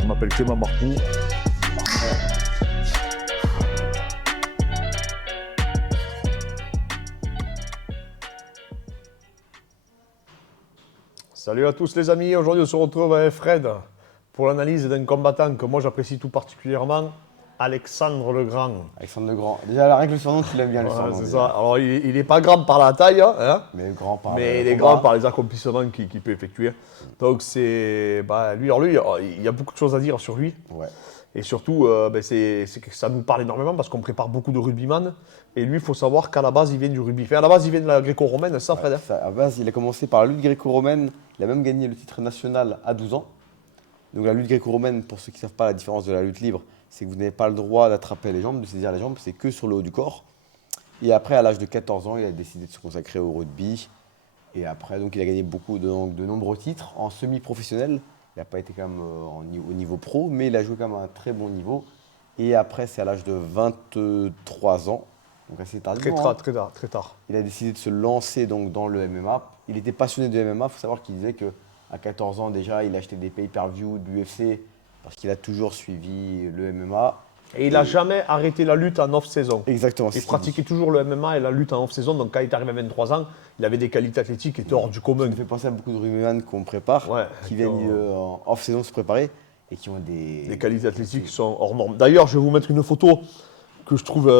Je m'appelle Clément Marcoux. Salut à tous les amis, aujourd'hui on se retrouve avec Fred pour l'analyse d'un combattant que moi j'apprécie tout particulièrement, Alexandre le Grand. Alexandre le Grand. Déjà, rien que le surnom, tu l'aimes bien le surnom. C'est ça. Alors il n'est pas grand par la taille, hein, mais grand par mais il est combat. grand par les accomplissements qu'il peut effectuer. Donc c'est lui, il y a beaucoup de choses à dire sur lui. Ouais. Et surtout, c'est que ça nous parle énormément parce qu'on prépare beaucoup de rugbyman. Et lui, il faut savoir qu'à la base, il vient du rugby. Enfin, à la base, il vient de la gréco-romaine, c'est ça, Fred? À la base, il a commencé par la lutte gréco-romaine. Il a même gagné le titre national à 12 ans. Donc la lutte gréco-romaine, pour ceux qui ne savent pas la différence de la lutte libre, c'est que vous n'avez pas le droit d'attraper les jambes, de saisir les jambes, c'est que sur le haut du corps. Et après, à l'âge de 14 ans, il a décidé de se consacrer au rugby. Et après, donc, il a gagné de nombreux titres en semi-professionnel. Il n'a pas été quand même au niveau pro, mais il a joué quand même à un très bon niveau. Et après, c'est à l'âge de 23 ans, donc assez tardivement. Très tard. Il a décidé de se lancer donc, dans le MMA. Il était passionné de MMA. Il faut savoir qu'il disait qu'à 14 ans déjà, il achetait des pay-per-view de l'UFC parce qu'il a toujours suivi le MMA. Et il n'a jamais arrêté la lutte en off-saison. Exactement. Il pratiquait toujours le MMA et la lutte en off-saison. Donc quand il est arrivé à 23 ans, il avait des qualités athlétiques qui étaient hors du commun. Ça me fait penser à beaucoup de rugbyman qu'on prépare, qui viennent en off-saison se préparer et qui ont des qualités athlétiques qui sont hors normes. D'ailleurs, je vais vous mettre une photo que je trouve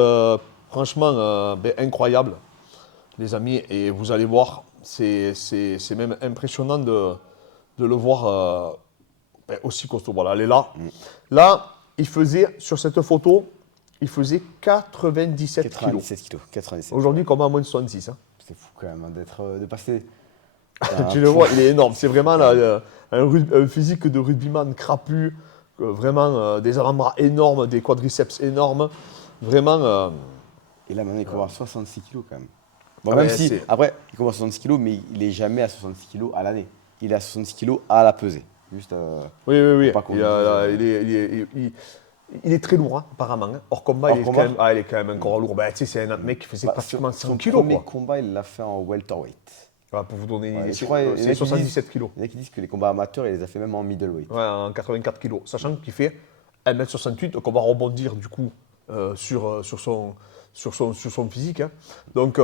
franchement incroyable, les amis. Et vous allez voir, c'est même impressionnant de le voir aussi costaud. Voilà, elle est là. Là, il faisait, sur cette photo, il faisait 97 kilos. 97. Aujourd'hui, comme à moins de 66. Hein. C'est fou quand même de passer. Tu le vois, il est énorme. C'est vraiment là, un physique de rugbyman crapu, vraiment des avant-bras énormes, des quadriceps énormes. Vraiment. Et là, maintenant, il commence à 66 kilos quand même. Bon, même si, après, il commence à 66 kilos, mais il n'est jamais à 66 kilos à l'année. Il est à 66 kilos à la pesée. Juste, oui. Il est très lourd, hein, apparemment. Hein. Hors combat, il est quand même encore lourd. Tu sais, c'est un mec qui faisait pratiquement 100 kilos. Son premier combat, il l'a fait en welterweight. Voilà, pour vous donner une idée, c'est 77 kilos. Il y en a qui disent que les combats amateurs, il les a fait même en middleweight. Ouais, en 84 kilos. Sachant qu'il fait 1m68, donc on va rebondir du coup sur son physique. Hein. Donc,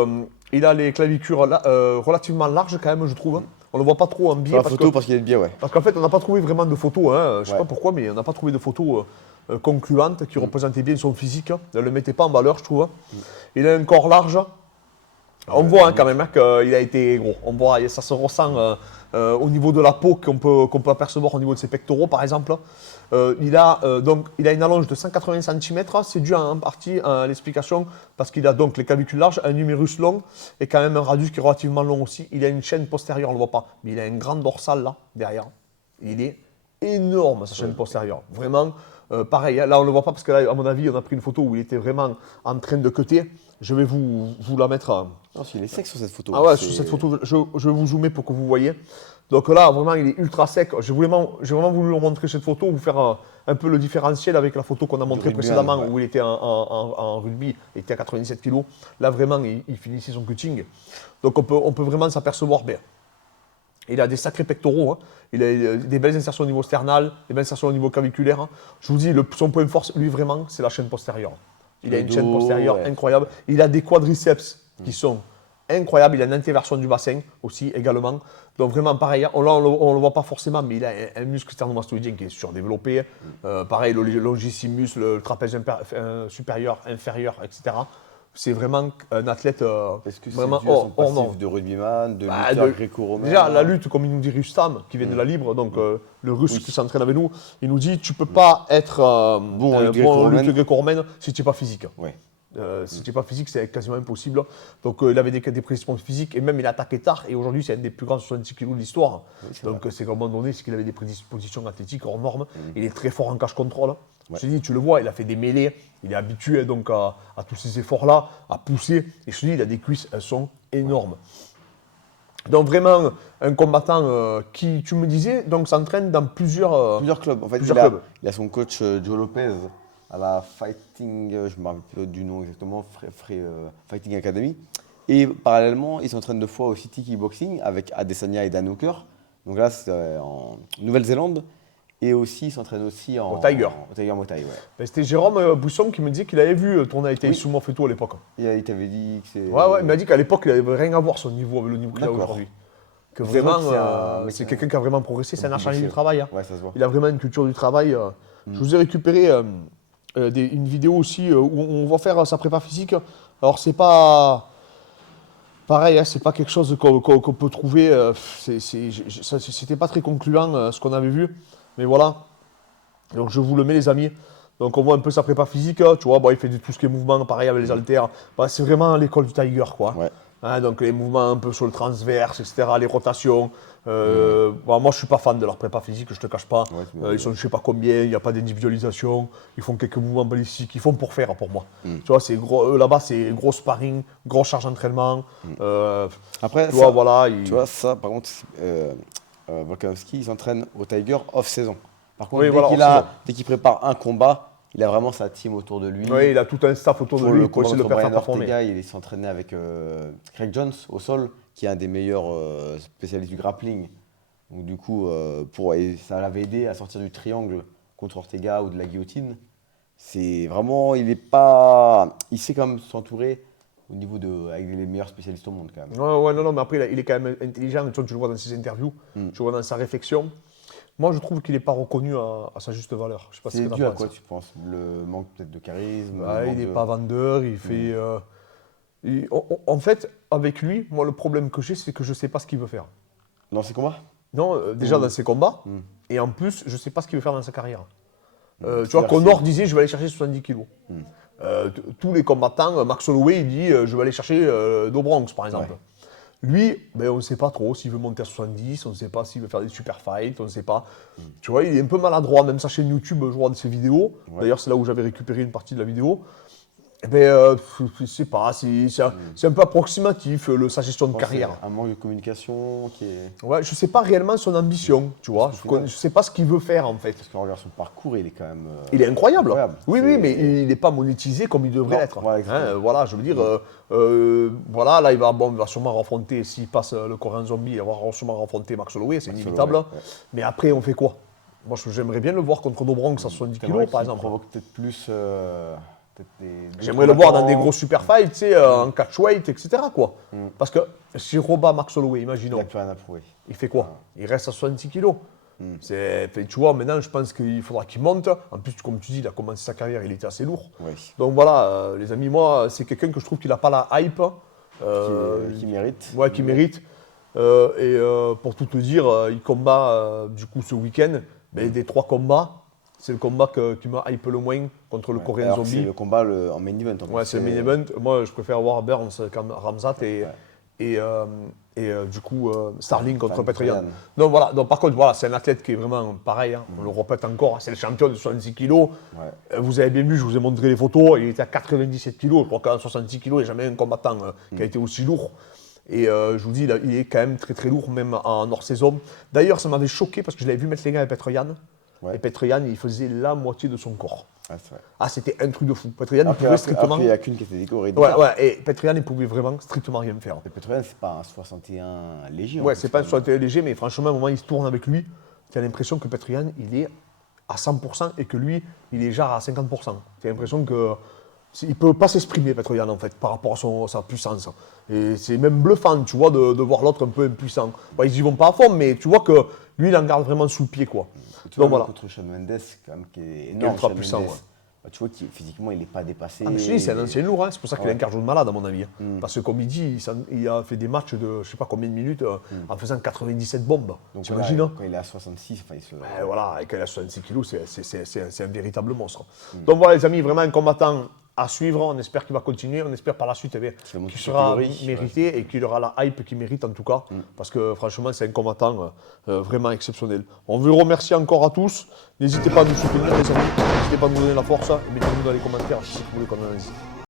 il a les clavicules relativement larges quand même, je trouve. Hein. On ne le voit pas trop en biais. Parce qu'il est de biais, ouais. Parce qu'en fait, on n'a pas trouvé vraiment de photos. Hein. Je ne sais pas pourquoi, mais on n'a pas trouvé de photos concluantes qui représentaient bien son physique. Hein. Elle ne le mettait pas en valeur, je trouve. Hein. Il a un corps large. On voit quand même qu'il a été gros. On voit, ça se ressent au niveau de la peau qu'on peut apercevoir au niveau de ses pectoraux, par exemple. Il a une allonge de 180 cm. C'est dû en partie à l'explication parce qu'il a donc les clavicules larges, un humérus long et quand même un radius qui est relativement long aussi. Il a une chaîne postérieure, on ne le voit pas, mais il a une grande dorsale là, derrière. Il est énorme, sa chaîne postérieure. Vraiment, pareil, là on ne le voit pas parce que là, à mon avis, on a pris une photo où il était vraiment en train de cutter. Je vais vous la mettre. Non, il est sec sur cette photo. Ah ouais, sur cette photo, je vais vous zoomer pour que vous voyez. Donc là, vraiment, il est ultra sec. J'ai vraiment voulu vous montrer cette photo, vous faire un peu le différentiel avec la photo qu'on a montrée précédemment, où il était en rugby, il était à 97 kg. Là, vraiment, il finissait son cutting. Donc on peut vraiment s'apercevoir bien. Il a des sacrés pectoraux, hein. Il a des belles insertions au niveau sternal, des belles insertions au niveau claviculaire. Hein. Je vous dis, son point fort, lui, vraiment, c'est la chaîne postérieure. Il a une chaîne postérieure incroyable. Il a des quadriceps qui sont incroyables. Il a une antéversion du bassin aussi, également. Donc vraiment, pareil, on ne le voit pas forcément, mais il a un muscle sternomastoïdien qui est surdéveloppé. Pareil, le longissimus, le trapèze supérieur, inférieur, etc. C'est vraiment un athlète Est-ce que vraiment c'est dû à son hors norme. passif de rugbyman, de lutteur gréco-romain? Déjà, la lutte, comme il nous dit Rustam, qui vient de la Libre, donc le russe qui s'entraîne avec nous, il nous dit tu ne peux pas être bon en lutte gréco-romaine si tu n'es pas physique. Ouais. Si tu n'es pas physique, c'est quasiment impossible. Donc il avait des prédispositions physiques et même il attaquait tard. Et aujourd'hui, c'est un des plus grands 70 kg de l'histoire. Oui, donc c'est qu'à un moment donné, c'est qu'il avait des prédispositions athlétiques hors normes. Il est très fort en cache-contrôle. Je te dis, tu le vois, il a fait des mêlées. Il est habitué donc à tous ces efforts-là, à pousser. Et je te dis, il a des cuisses, elles sont énormes. Donc vraiment, un combattant qui, tu me disais, donc s'entraîne dans plusieurs clubs. En fait, il a son coach Joe Lopez à la Fighting, je ne me rappelle plus du nom exactement, Fighting Academy. Et parallèlement, il s'entraîne 2 fois au City Kickboxing avec Adesanya et Dan Hooker. Donc là, c'est en Nouvelle-Zélande. Et aussi, il s'entraîne aussi Au Tiger. Au Tiger Muay Thai, ouais. Ben, c'était Jérôme Bousson qui me disait qu'il avait vu tourner avec Issoumov et tout à l'époque. Il t'avait dit que c'est. Ouais, il m'a dit qu'à l'époque, il n'avait rien à voir son niveau avec le niveau qu'il a D'accord. aujourd'hui. Que C'est vrai vraiment, que c'est quelqu'un qui a vraiment progressé, c'est un acharné du bossé. travail. Hein. Ouais, ça se voit. Il a vraiment une culture du travail. Je vous ai récupéré une vidéo aussi où on va faire sa prépa physique. Alors, c'est pas. Pareil, hein, c'est pas quelque chose qu'on peut trouver. C'était pas très concluant ce qu'on avait vu. Mais voilà. Donc, je vous le mets, les amis. Donc, on voit un peu sa prépa physique. Tu vois, bon, il fait tout ce qui est mouvement, pareil avec les haltères. Bah, c'est vraiment l'école du Tiger, quoi. Ouais. Hein, donc, les mouvements un peu sur le transverse, etc., les rotations. Bon, moi, je suis pas fan de leur prépa physique, je te cache pas. Ouais, Ils sont je sais pas combien, il n'y a pas d'individualisation. Ils font quelques mouvements balistiques. Ils font pour faire, pour moi. Tu vois, c'est gros. Là-bas, c'est gros sparring, grosse charge d'entraînement. Après, tu vois, ça, voilà. tu vois, ça, par contre, Volkanovski, il s'entraîne au Tiger off-saison. Par contre, Oui, voilà, dès qu'il prépare un combat, il a vraiment sa team autour de lui. Oui, il a tout un staff autour de Pour lui le pour essayer de le combat faire contre Brian performer. Ortega, il s'entraînait avec Craig Jones au sol, qui est un des meilleurs spécialistes du grappling. Donc du coup, ça l'avait aidé à sortir du triangle contre Ortega ou de la guillotine. C'est vraiment, il sait quand même s'entourer au niveau avec les meilleurs spécialistes au monde quand même. Ouais, non, mais après, il est quand même intelligent. Tu le vois dans ses interviews, tu le vois dans sa réflexion. Moi, je trouve qu'il n'est pas reconnu à sa juste valeur. Je sais pas ce C'est que dû à t'en quoi penses. tu penses? Le manque peut-être de charisme? Il n'est pas vendeur, il fait. En fait, avec lui, moi, le problème que j'ai, c'est que je ne sais pas ce qu'il veut faire. Dans ses combats? Non, déjà dans ses combats, et en plus, je ne sais pas ce qu'il veut faire dans sa carrière. Tu vois, C'est-à-dire, Connor disait, je vais aller chercher 70 kilos. Tous les combattants, Max Holloway, il dit, je vais aller chercher Do Bronx, par exemple. Ouais. Lui, on ne sait pas trop s'il veut monter à 70, on ne sait pas s'il veut faire des super fights, on ne sait pas. Tu vois, il est un peu maladroit, même sa chaîne YouTube, je vois de ses vidéos. Ouais. D'ailleurs, c'est là où j'avais récupéré une partie de la vidéo. Je sais pas, c'est un peu approximatif, sa gestion de Je pense carrière. que c'est un manque de communication qui est. Ouais, je sais pas réellement son ambition, tu vois. Je sais pas ce qu'il veut faire, en fait. Parce qu'on regarde son parcours, il est quand même. Il est incroyable. Oui, C'est- mais il n'est pas monétisé comme il devrait Non, l'être. voilà, exactement. Voilà, je veux dire, voilà, là, il va sûrement rencontrer, s'il passe le Coréen Zombie, il va sûrement rencontrer Max Holloway, c'est Max inévitable. Holloway, ouais. Mais après, on fait quoi? Moi, j'aimerais bien le voir contre Do Bronx à 70 T'aimerais kilos, par qu'il exemple. provoque peut-être plus. J'aimerais le voir dans des gros super fights, tu sais, en catchweight, etc. quoi. Parce que si Roba Max Holloway, Il imaginons, n'a plus rien à prouver. il fait quoi? Il reste à 66 kilos. Tu vois, maintenant, je pense qu'il faudra qu'il monte. En plus, comme tu dis, il a commencé sa carrière, il était assez lourd. Oui. Donc voilà, les amis, moi, c'est quelqu'un que je trouve qu'il n'a pas la hype. Qui mérite. Ouais, qui mérite. Pour tout te dire, il combat du coup ce week-end. Des 3 combats, c'est le combat qui me hype le moins contre le Coréen Alors, c'est Zombie. le combat en main event. En Ouais, plus. c'est le main event. Moi, je préfère voir Burns comme Ramzat et du coup Starling contre Petroyan. Donc voilà. Donc par contre, voilà, c'est un athlète qui est vraiment pareil. Hein, on le répète encore. C'est le champion de 66 kilos. Ouais. Vous avez bien vu, je vous ai montré les photos. Il était à 97 kilos. Je crois qu'à 66 kilos, il n'y a jamais un combattant qui a été aussi lourd. Et je vous dis, il est quand même très très lourd, même en hors-saison. D'ailleurs, ça m'avait choqué parce que je l'avais vu mettre les gars avec Petroyan. Ouais. Et Petroyan, il faisait la moitié de son corps. Ouais, c'est vrai. Ah, c'était un truc de fou. Petroyan, il Après, pouvait strictement. il n'y a qu'une qui était décorée. Ouais, et Petroyan, il pouvait vraiment strictement rien faire. Le Petroyan, c'est pas un 61 léger. Ouais, c'est pas un 61 léger, mais franchement, à un moment, il se tourne avec lui. Tu as l'impression que Petroyan, il est à 100% et que lui, il est genre à 50%. Tu as l'impression que. Il ne peut pas s'exprimer, Petroyan, en fait, par rapport à sa puissance. Et c'est même bluffant, tu vois, de voir l'autre un peu impuissant. Bon, ils y vont pas à fond, mais tu vois que lui, il en garde vraiment sous le pied, quoi. Tu vois, Donc voilà. contre Shawn Mendes, quand même, qui est énorme. ultra Shawn puissant, Mendes. ouais. Bah, tu vois que physiquement, il n'est pas dépassé. Ah, mais je te dis, c'est un ancien lourd, hein. C'est pour ça qu'il a un cardio de malade, à mon avis. Parce que, comme il dit, il a fait des matchs de je sais pas combien de minutes en faisant 97 bombes. Donc T'imagines, là, hein? quand il est à 66, enfin, il se. Voilà, et quand il a 66 kilos, c'est un véritable monstre. Donc voilà, les amis, vraiment un combattant à suivre. On espère qu'il va continuer. On espère par la suite qu'il sera mérité et qu'il aura la hype qu'il mérite, en tout cas. Parce que franchement, c'est un combattant vraiment exceptionnel. On vous remercie encore à tous. N'hésitez pas à nous soutenir, les amis. N'hésitez pas à nous donner la force. Et mettez-nous dans les commentaires si vous voulez qu'on en dise.